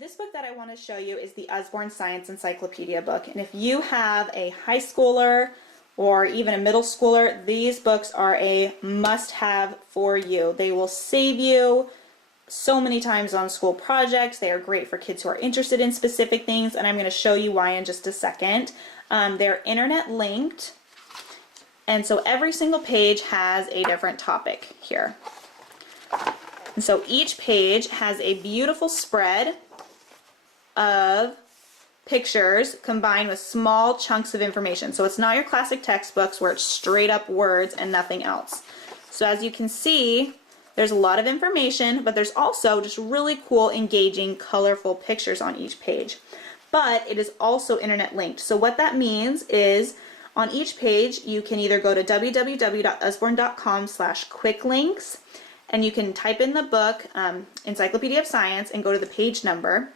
This book that I want to show you is the Usborne Science Encyclopedia book, and if you have a high schooler or even a middle schooler, these books are a must-have for you. They will save you so many times on school projects. They are great for kids who are interested in specific things, and I'm going to show you why in just a second. They're internet linked, and so every single page has a different topic here. And so each page has a beautiful spread of pictures combined with small chunks of information. So it's not your classic textbooks where it's straight up words and nothing else. So as you can see, there's a lot of information, but there's also just really cool, engaging, colorful pictures on each page. But it is also internet linked. So what that means is on each page you can either go to www.usborne.com/quicklinks and you can type in the book, Encyclopedia of Science, and go to the page number.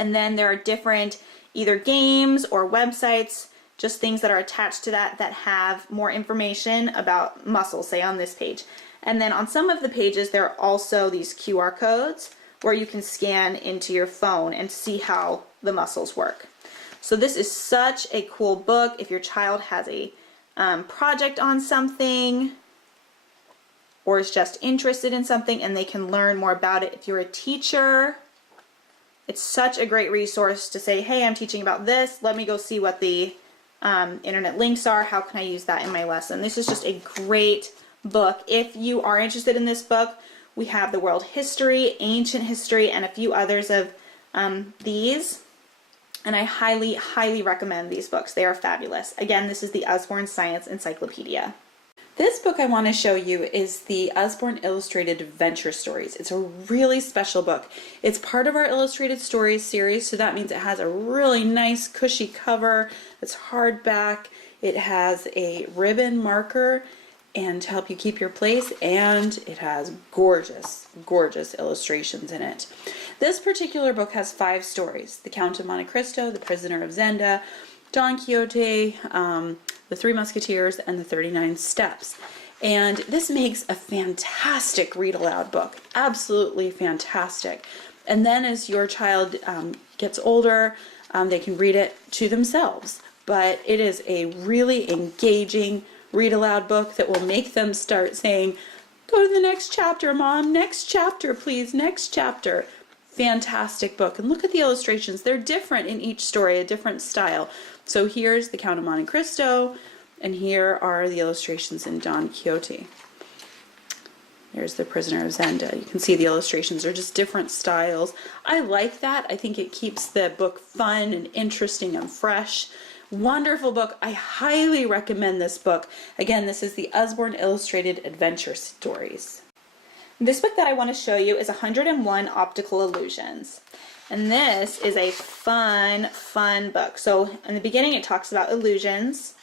And then there are different either games or websites, just things that are attached to that have more information about muscles, say on this page. And then on some of the pages there are also these QR codes where you can scan into your phone and see how the muscles work. So this is such a cool book if your child has a project on something or is just interested in something and they can learn more about it. If you're a teacher, it's such a great resource to say, hey, I'm teaching about this. Let me go see what the internet links are. How can I use that in my lesson? This is just a great book. If you are interested in this book, we have the world history, ancient history, and a few others of these. And I highly, highly recommend these books. They are fabulous. Again, this is the Usborne Science Encyclopedia. This book I want to show you is the Usborne Illustrated Adventure Stories. It's a really special book. It's part of our Illustrated Stories series, so that means it has a really nice cushy cover. It's hardback. It has a ribbon marker and to help you keep your place, and it has gorgeous, gorgeous illustrations in it. This particular book has 5 stories: The Count of Monte Cristo, The Prisoner of Zenda, Don Quixote, The Three Musketeers, and The 39 Steps. And this makes a fantastic read-aloud book. Absolutely fantastic. And then as your child gets older, they can read it to themselves. But it is a really engaging read-aloud book that will make them start saying, "Go to the next chapter, Mom. Next chapter, please. Next chapter." Fantastic book. And look at the illustrations. They're different in each story, a different style. So here's The Count of Monte Cristo, and here are the illustrations in Don Quixote. There's The Prisoner of Zenda. You can see the illustrations are just different styles. I like that. I think it keeps the book fun and interesting and fresh. Wonderful book. I highly recommend this book. Again, this is the Usborne Illustrated Adventure Stories. This book that I want to show you is 101 Optical Illusions. And this is a fun, fun book. So in the beginning it talks about illusions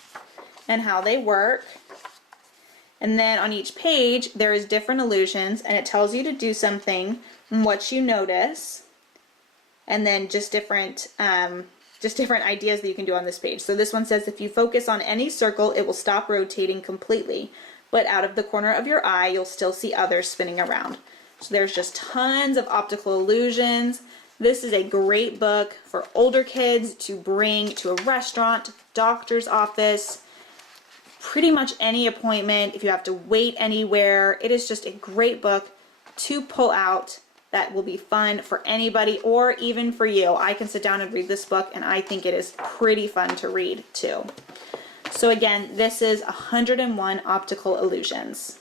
and how they work. And then on each page there is different illusions and it tells you to do something and what you notice. And then just different ideas that you can do on this page. So this one says if you focus on any circle it will stop rotating completely. But out of the corner of your eye you'll still see others spinning around. So there's just tons of optical illusions. This is a great book for older kids to bring to a restaurant, doctor's office, pretty much any appointment, if you have to wait anywhere. It is just a great book to pull out that will be fun for anybody or even for you. I can sit down and read this book and I think it is pretty fun to read too. So again, this is 101 Optical Illusions.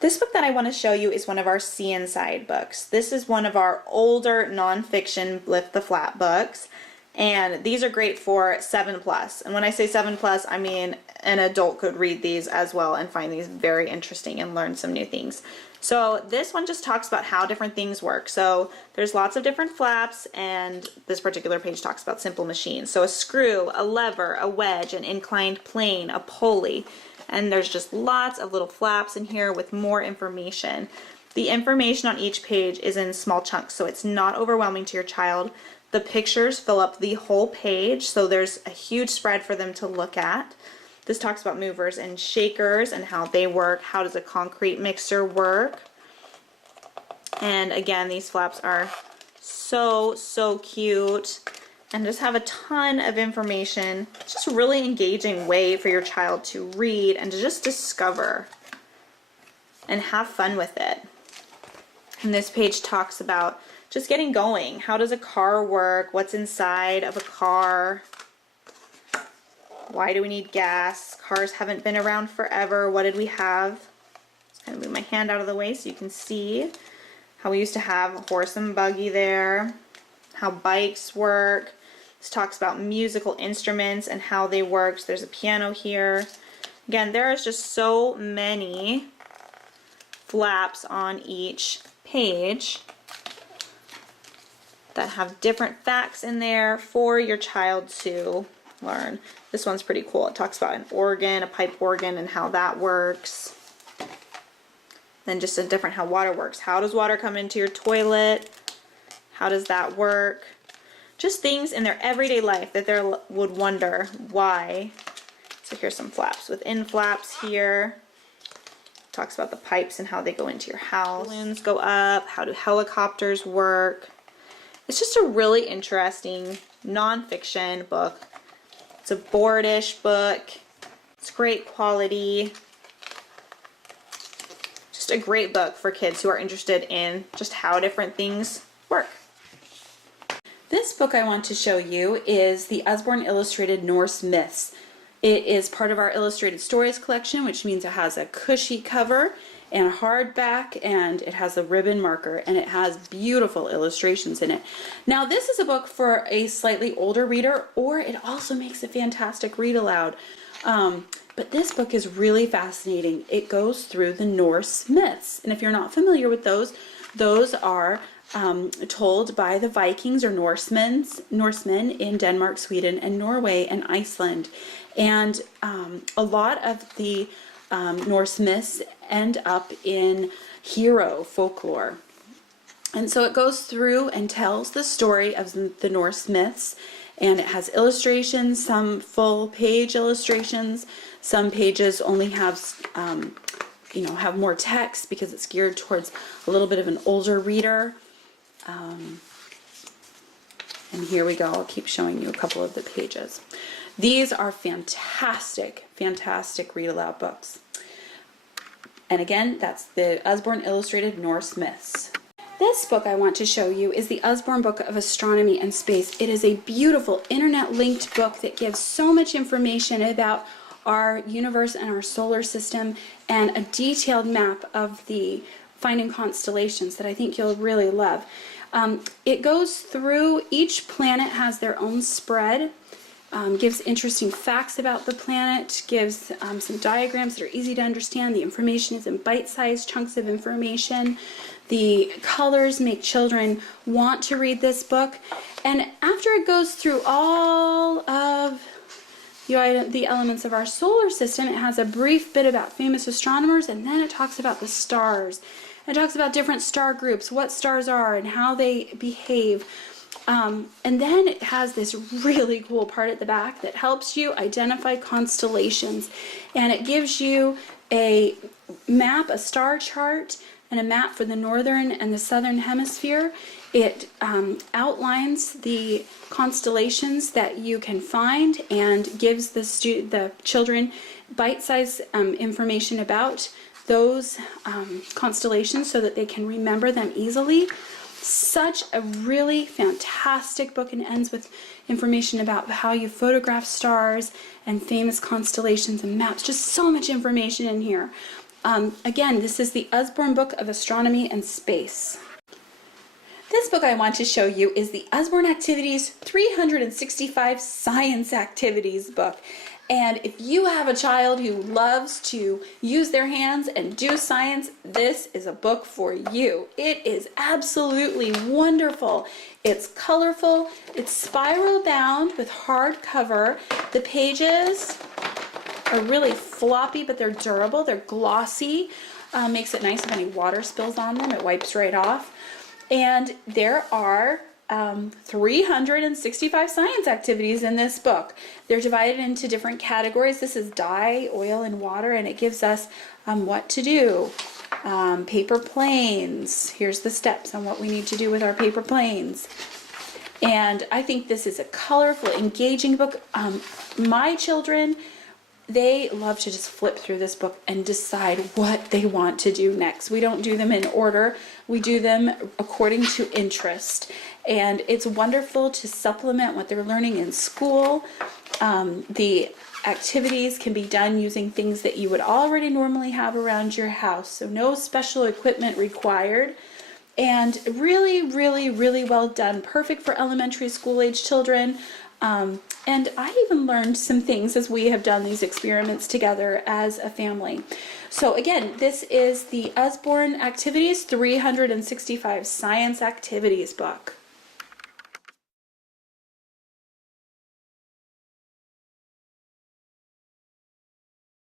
This book that I want to show you is one of our See Inside books. This is one of our older nonfiction Lift the Flap books, and these are great for 7+. And when I say 7+, I mean an adult could read these as well and find these very interesting and learn some new things. So this one just talks about how different things work. So there's lots of different flaps, and this particular page talks about simple machines. So a screw, a lever, a wedge, an inclined plane, a pulley. And there's just lots of little flaps in here with more information. The information on each page is in small chunks, so it's not overwhelming to your child. The pictures fill up the whole page, so there's a huge spread for them to look at. This talks about movers and shakers and how they work. How does a concrete mixer work? And again, these flaps are so cute, and just have a ton of information. It's just a really engaging way for your child to read and to just discover and have fun with it. And this page talks about just getting going. How does a car work? What's inside of a car? Why do we need gas? Cars haven't been around forever. What did we have? Just kind of move my hand out of the way so you can see how we used to have a horse and buggy there. How bikes work. This talks about musical instruments and how they work. There's a piano here. Again, there is just so many flaps on each page that have different facts in there for your child to learn. This one's pretty cool. It talks about an organ, a pipe organ, and how that works. Then just a different how water works. How does water come into your toilet? How does that work? Just things in their everyday life that they would wonder why. So here's some flaps. Within flaps here, talks about the pipes and how they go into your house. Balloons go up. How do helicopters work? It's just a really interesting nonfiction book. It's a boardish book. It's great quality. Just a great book for kids who are interested in just how different things work. This book I want to show you is the Usborne Illustrated Norse Myths. It is part of our Illustrated Stories collection, which means it has a cushy cover and a hardback, and it has a ribbon marker, and it has beautiful illustrations in it. Now, this is a book for a slightly older reader, or it also makes a fantastic read aloud. But this book is really fascinating. It goes through the Norse myths, and if you're not familiar with those are told by the Vikings or Norsemen in Denmark, Sweden, and Norway and Iceland. And a lot of the Norse myths end up in hero folklore. And so it goes through and tells the story of the Norse myths, and it has illustrations, some full page illustrations, some pages only have have more text because it's geared towards a little bit of an older reader. And here we go. I'll keep showing you a couple of the pages. These are fantastic, fantastic read aloud books. And again, that's the Usborne Illustrated Norse Myths. This book I want to show you is the Usborne Book of Astronomy and Space. It is a beautiful internet-linked book that gives so much information about our universe and our solar system, and a detailed map of the finding constellations that I think you'll really love. It goes through, each planet has their own spread, gives interesting facts about the planet, gives some diagrams that are easy to understand. The information is in bite-sized chunks of information. The colors make children want to read this book. And after it goes through all of the elements of our solar system, it has a brief bit about famous astronomers, and then it talks about the stars. It talks about different star groups, what stars are and how they behave. And then it has this really cool part at the back that helps you identify constellations. And it gives you a map, a star chart, and a map for the northern and the southern hemisphere. It outlines the constellations that you can find and gives the children bite-sized information about those constellations so that they can remember them easily. Such a really fantastic book, and ends with information about how you photograph stars and famous constellations and maps. Just so much information in here. Again, this is the Usborne Book of Astronomy and Space. This book I want to show you is the Usborne Activities 365 Science Activities book. And if you have a child who loves to use their hands and do science, this is a book for you. It is absolutely wonderful. It's colorful, it's spiral bound with hardcover. The pages are really floppy, but they're durable, they're glossy. Makes it nice if any water spills on them, it wipes right off. And there are 365 science activities in this book. They're divided into different categories. This is dye, oil, and water, and it gives us what to do. paper planes. Here's the steps on what we need to do with our paper planes. And I think this is a colorful, engaging book. My children, they love to just flip through this book and decide what they want to do next. We don't do them in order. We do them according to interest. And it's wonderful to supplement what they're learning in school. The activities can be done using things that you would already normally have around your house. So no special equipment required. And really, really, really well done. Perfect for elementary school age children. And I even learned some things as we have done these experiments together as a family. So again, this is the Usborne Activities 365 Science Activities book.